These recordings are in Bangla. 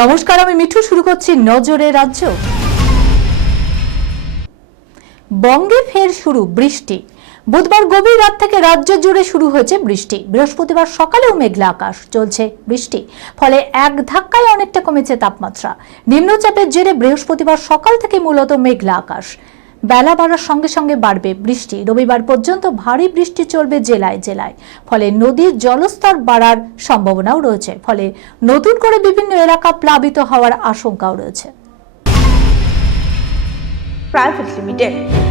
নমস্কার, আমি মিঠু। শুরু করছি নজরে রাজ্য। বঙ্গে ফের শুরু বৃষ্টি। বুধবার গভীর রাত থেকে রাজ্য জুড়ে শুরু হয়েছে বৃষ্টি। বৃহস্পতিবার সকালেও মেঘলা আকাশ চলছে বৃষ্টি। ফলে এক ধাক্কায় অনেকটা কমেছে তাপমাত্রা। নিম্নচাপের জেরে বৃহস্পতিবার সকাল থেকে মূলত মেঘলা আকাশ। বেলা বাড়ার সঙ্গে সঙ্গে বাড়বে বৃষ্টি। রবিবার পর্যন্ত ভারী বৃষ্টি চলবে জেলায় জেলায়। ফলে নদীর জলস্তর বাড়ার সম্ভাবনাও রয়েছে। ফলে নতুন করে বিভিন্ন এলাকা প্লাবিত হওয়ার আশঙ্কাও রয়েছে। প্রাইভেট লিমিটেড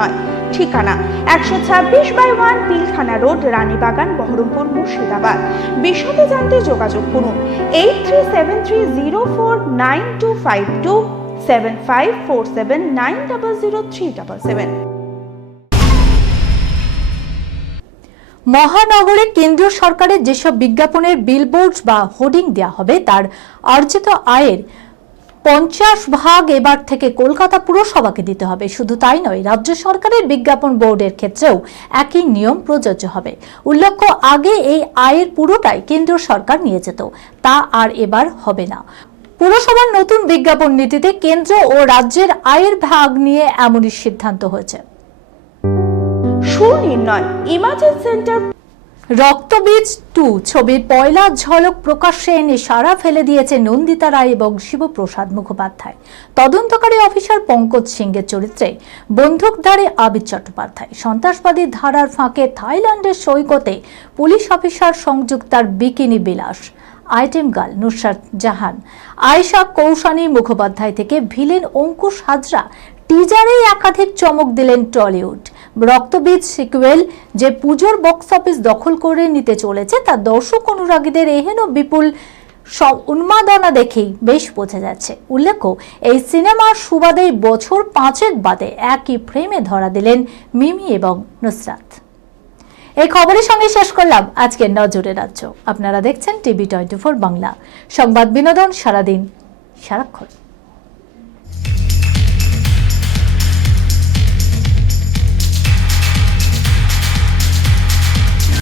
সুনির্ণয় ঠিকানা একশো ছাব্বিশ by one Pilkhana road, Ranibagan, Berhampore, Murshidabad. বিশদে জানতে যোগাযোগ করুন eight three seven three zero four nine two five two seven five four seven nine double zero three double seven. মহানগরে কেন্দ্রীয় সরকারের যেসব বিজ্ঞাপনের বিলবোর্ড বা হোর্ডিং দেওয়া হবে, তার অর্জিত আয়ের পঞ্চাশ ভাগ এবার থেকে কলকাতা পুরসভাকে দিতে হবে। শুধু তাই নয়, রাজ্য সরকারের বিজ্ঞাপন বোর্ডের ক্ষেত্রেও একই নিয়ম প্রযোজ্য হবে। উল্লেখ্য, আগে এই আয়ের পুরোটাই কেন্দ্রীয় সরকার নিয়ে যেত। তা আর এবার হবে না। পুরসভার নতুন বিজ্ঞাপন নীতিতে কেন্দ্র ও রাজ্যের আয়ের ভাগ নিয়ে এমনই সিদ্ধান্ত হয়েছে। Sunirnoy, imaging centre Raktabeej two ছবির পয়লা ঝলক প্রকাশ্যে এনে সারা ফেলে দিয়েছে নন্দিতা রায় এবং শিবপ্রসাদ মুখোপাধ্যায়। তদন্তকারী অফিসার পঙ্কজ সিংয়ের চরিত্রে বন্দুকধারী আবিদ চট্টোপাধ্যায়। সন্ত্রাসবাদী ধারার ফাঁকে থাইল্যান্ডের সৈকতে পুলিশ অফিসার সংযুক্তার বিকিনি বিলাস, আইটেম গার্ল নুসরাত জাহান, আয়েশা কৌশানী মুখোপাধ্যায় থেকে ভিলেন অঙ্কুশ হাজরা। টিজারেই একাধিক চমক দিলেন টলিউড। রক্তবীজ সিকুয়েল যে পুজোর বক্স অফিস দখল করে নিতে চলেছে, তা দর্শক অনুরাগীদের এহেন বিপুল সব উন্মাদনা দেখেই বেশ বোঝা যাচ্ছে। উল্লেখ্য, এই সিনেমার সুবাদেই বছর পাঁচেক বাদে একই ফ্রেমে ধরা দিলেন মিমি এবং নুসরাত। এই খবরের সঙ্গে শেষ করলাম আজকের নজরে রাজ্য। আপনারা দেখছেন টিভি টোয়েন্টি বাংলা। সংবাদ বিনোদন সারাদিন সারাক্ষণ।